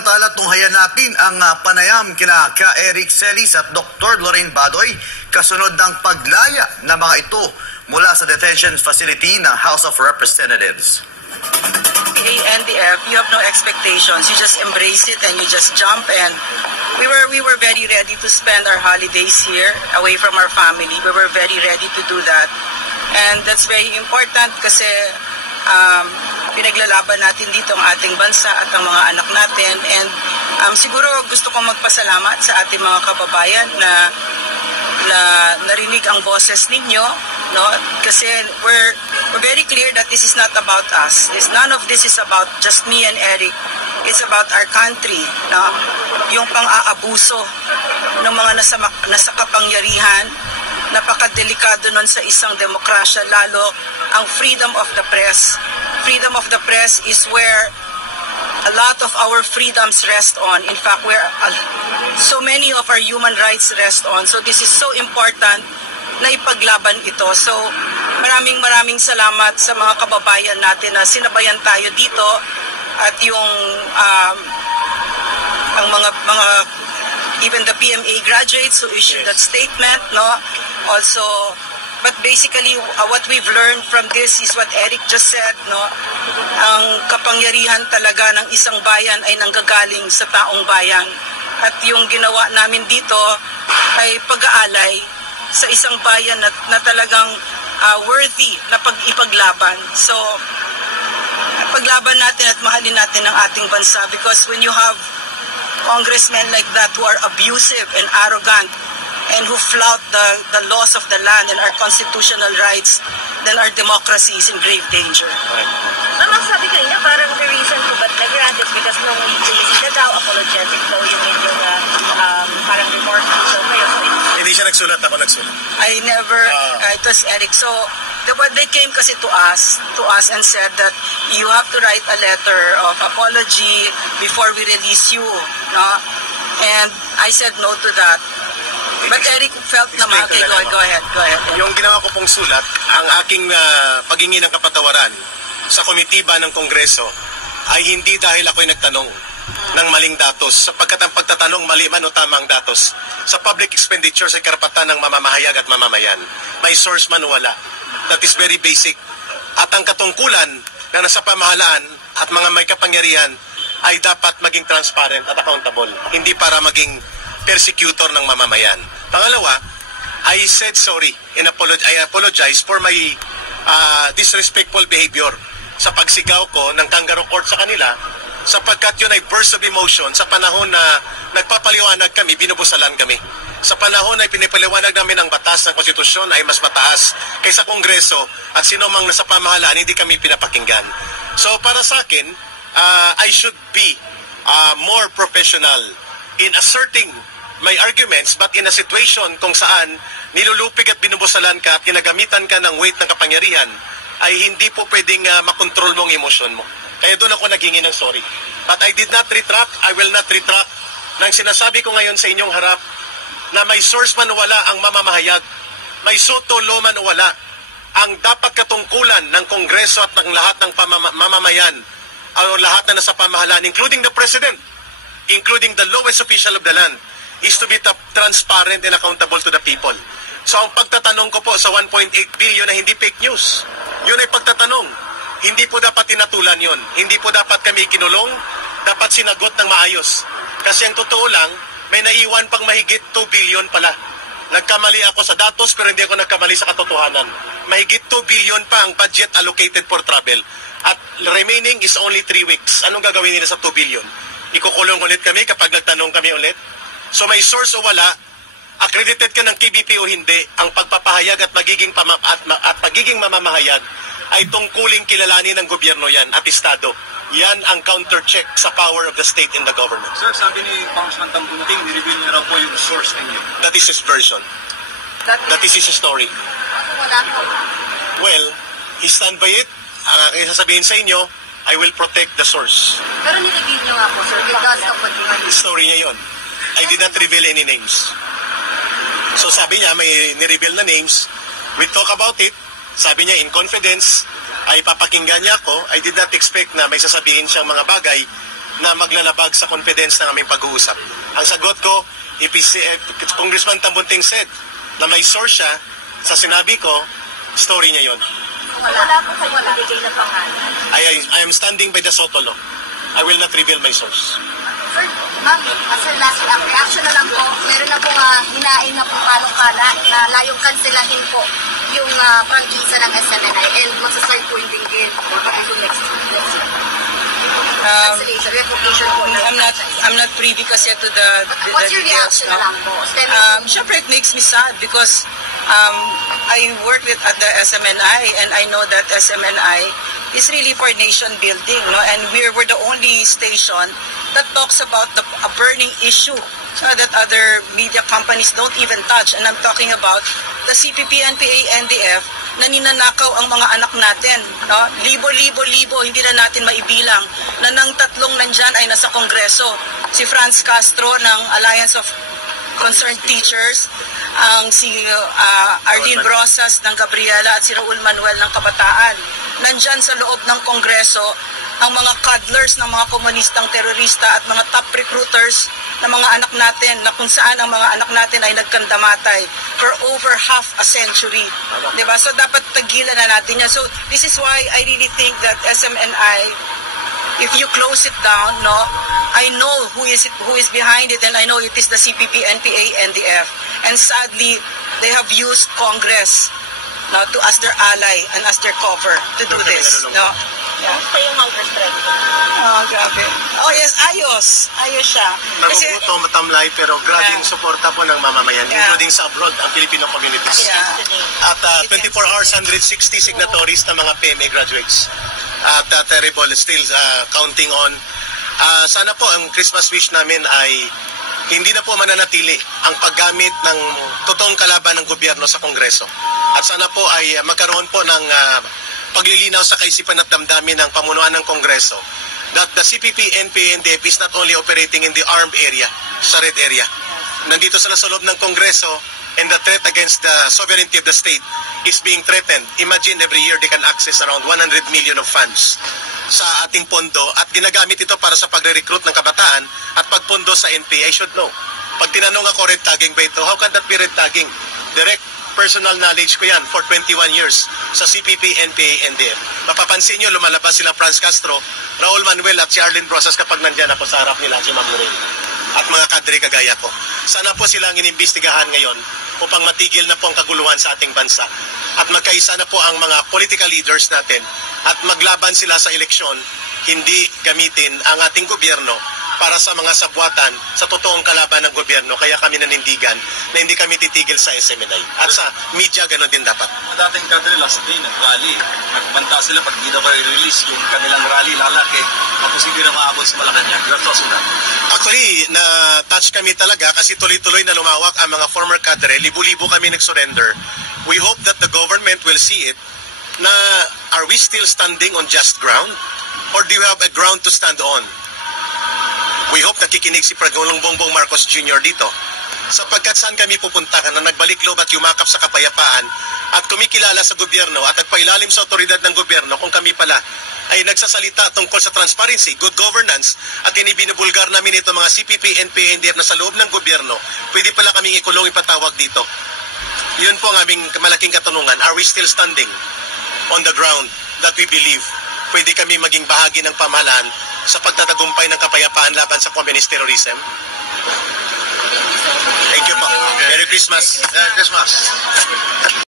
Samantala, tunghayan natin ang panayam kina Eric Celis at Dr. Lorraine Badoy kasunod ng paglaya ng mga ito mula sa detention facility ng House of Representatives. NDF, you have no expectations. You just embrace it and you just jump. And we were very ready to spend our holidays here away from our family. We were very ready to do that. And that's very important kasi pinaglalaban natin dito ang ating bansa at ang mga anak natin. And siguro gusto kong magpasalamat sa ating mga kababayan na narinig ang boses ninyo, no? Kasi we're very clear that this is not about us. None of this is about just me and Eric. It's about our country, no? Yung pang-aabuso ng mga nasa kapangyarihan, napakadelikado nun sa isang demokrasya, lalo ang freedom of the press. Freedom of the press is where a lot of our freedoms rest on. In fact, where so many of our human rights rest on. So this is so important na ipaglaban ito. So maraming salamat sa mga kababayan natin na sinabayan tayo dito at yung ang mga even the PMA graduates who issued that statement, no? Also, but basically what we've learned from this is what Eric just said, no? Ang kapangyarihan talaga ng isang bayan ay nanggagaling sa taong bayan. At yung ginawa namin dito ay pag-aalay sa isang bayan na talagang worthy na ipaglaban. So, paglaban natin at mahalin natin ang ating bansa, because when you have congressmen like that who are abusive and arrogant and who flout the laws of the land and our constitutional rights, then our democracy is in grave danger. Ma'am, sabi kanina, parang the reason po ba't nag-grant is because nung sila daw, apologetic daw yung inyong parang remorse. So, kayo, hindi siya nagsulat, ako nagsulat. I never, it was Eric. So, they came kasi to us and said that you have to write a letter of apology before we release you, no? And I said no to that. But Eric felt naman, okay, go ahead. Yung ginawa ko pong sulat, ang aking paghingi ng kapatawaran sa komitiba ng Kongreso ay hindi dahil ako'y nagtanong ng maling datos, sapagkat ang pagtatanong mali man o tamang datos sa public expenditure sa karapatan ng mamamahayag at mamamayan. May source man o wala. That is very basic. At ang katungkulan na nasa pamahalaan at mga may kapangyarihan ay dapat maging transparent at accountable. Hindi para maging persecutor ng mamamayan. Pangalawa, I said sorry and I apologize for my disrespectful behavior sa pagsigaw ko ng kangaroo court sa kanila, sapagkat yun ay burst of emotion sa panahon na nagpapaliwanag kami, binubusalan kami. Sa panahon na pinipaliwanag namin ang batas ng konstitusyon ay mas mataas kaysa Kongreso at sino mang nasa pamahalaan, hindi kami pinapakinggan. So para sa akin, I should be more professional in asserting my arguments, but in a situation kung saan nilulupig at binubusalan ka at ginagamitan ka ng weight ng kapangyarihan, ay hindi po pwedeng makontrol mo ang emosyon mo. Kaya doon ako naghingi ng sorry. But I did not retract, I will not retract nang sinasabi ko ngayon sa inyong harap na may source man o wala ang mamamahayag, may soto law man o wala, ang dapat katungkulan ng Kongreso at ng lahat ng mamamayan, o lahat na nasa pamahalaan, including the President, including the lowest official of the land, is to be transparent and accountable to the people. So ang pagtatanong ko po sa 1.8 billion na hindi fake news, yun ay pagtatanong. Hindi po dapat tinatulan yun. Hindi po dapat kami kinulong, dapat sinagot ng maayos. Kasi ang totoo lang, may naiwan pang mahigit 2 billion pala. Nagkamali ako sa datos pero hindi ako nagkamali sa katotohanan. Mahigit 2 billion pa ang budget allocated for travel. At remaining is only 3 weeks. Anong gagawin nila sa 2 billion? Ikukulong ulit kami kapag nagtanong kami ulit? So may source o wala, accredited ka ng KBP o hindi, ang pagpapahayag at magiging mamamahayag ay tungkuling kilalanin ng gobyerno yan at Estado. Yan ang counter-check sa power of the state and the government. Sir, sabi ni Congressman Tambunting, nireveal niya raw po yung source ninyo. That is his version. That is his story. Well, he stand by it. Ang aking sasabihin sa inyo, I will protect the source. Pero nireveal niyo nga po, sir, because of what you Story niya yon. I did not reveal any names. So sabi niya, may nireveal na names. We talk about it. Sabi niya, in confidence, ay papakinggan niya ako. I did not expect na may sasabihin siyang mga bagay na maglalabag sa confidence ng aming pag-uusap. Ang sagot ko, Congressman Tambunting said na may source siya sa sinabi ko, story niya yon. Wala po kayo nabigay na pangalan. I am standing by the Soto law. I will not reveal my source. Sir, ma'am, sir, last reaction na lang po. Meron na pong hinaing na pong palong-kala na layong kanselahin po yung prangkisa ng SMNI and magsasart po yung dinggit next year. Cancellation, revocation po. I'm not privy kasi to the What's your details, reaction no? na lang po? Syempre, it makes me sad because I worked at the SMNI and I know that SMNI is really for nation building, no? And we're the only station that talks about a burning issue that other media companies don't even touch. And I'm talking about the CPP, NPA, NDF na ninanakaw ang mga anak natin, no? Libo, hindi na natin maibilang na ng tatlong nandyan ay nasa Kongreso. Si Franz Castro ng Alliance of Concerned Teachers, ang si Arlene Brosas ng Gabriela at si Raul Manuel ng Kabataan. Nandyan sa loob ng Kongreso ang mga cuddlers ng mga komunistang terorista at mga top recruiters ng mga anak natin na kung saan ang mga anak natin ay nagkandamatay for over half a century. Diba? So dapat tagilan na natin yan. So this is why I really think that SMNI, if you close it down, no, I know who is behind it, and I know it is the CPP, NPA, NDF. And sadly, they have used Congress now to as their ally and as their cover to do this. No. Kamusta yung hunger strike? Oh, grabe. Oh yes, ayos siya. Nagugutom, matamlay, pero grabe yung suporta po ng mamamayan, including sa abroad, ang Filipino communities. Yeah. At 24 hours, 160 signatories na mga PMA graduates. At terrible, still counting on. Sana po ang Christmas wish namin ay hindi na po mananatili ang paggamit ng totoong kalaban ng gobyerno sa Kongreso. At sana po ay magkaroon po ng paglilinaw sa kaisipan at damdamin ng pamunuan ng Kongreso that the CPP, NPA, NDF is not only operating in the armed area, sa red area. Nandito sila sa loob ng Kongreso and the threat against the sovereignty of the state is being threatened. Imagine every year they can access around 100 million of funds sa ating pondo at ginagamit ito para sa pagre-recruit ng kabataan at pagpondo sa NPA. I should know. Pag tinanong ako, red tagging ba ito? How can that be red tagging? Direct personal knowledge ko yan for 21 years sa CPP, NPA, NDF. Mapapansin nyo, lumalabas sila Franz Castro, Raul Manuel at si Arlene Brosas kapag nandyan ako sa harap nila, si Ma'am Lorraine at mga kadre kagaya ko. Sana po silang inimbestigahan ngayon upang matigil na po ang kaguluhan sa ating bansa at magkaisa na po ang mga political leaders natin at maglaban sila sa eleksyon, hindi gamitin ang ating gobyerno para sa mga sabwatan sa totoong kalaban ng gobyerno. Kaya kami nanindigan na hindi kami titigil sa SMNI. At sa media, gano'n din dapat. Dating kadre last day, nag-rally. Nagbanta sila pag hindi na ba i-release yung kanilang rally, lalaki, tapos hindi na maabot sa Malacanang. Your thoughts on that? Actually, na-touch kami talaga kasi tuloy-tuloy na lumawak ang mga former kadre. Libo-libo kami nag-surrender. We hope that the government will see it na are we still standing on just ground? Or do you have a ground to stand on? We hope nakikinig si Pangulong Bongbong Marcos Jr. dito sapagkat saan kami pupunta na nagbalik loob at yumakap sa kapayapaan at kumikilala sa gobyerno at nagpailalim sa otoridad ng gobyerno kung kami pala ay nagsasalita tungkol sa transparency, good governance at inibinubulgar namin ito mga CPP, NPA, NDF na sa loob ng gobyerno, pwede pala kaming ikulong ipatawag dito. Yun po ang aming malaking katanungan. Are we still standing on the ground that we believe pwede kami maging bahagi ng pamahalaan sa pagtatagumpay ng kapayapaan laban sa communist terrorism? Thank you po. Merry Christmas. Merry Christmas.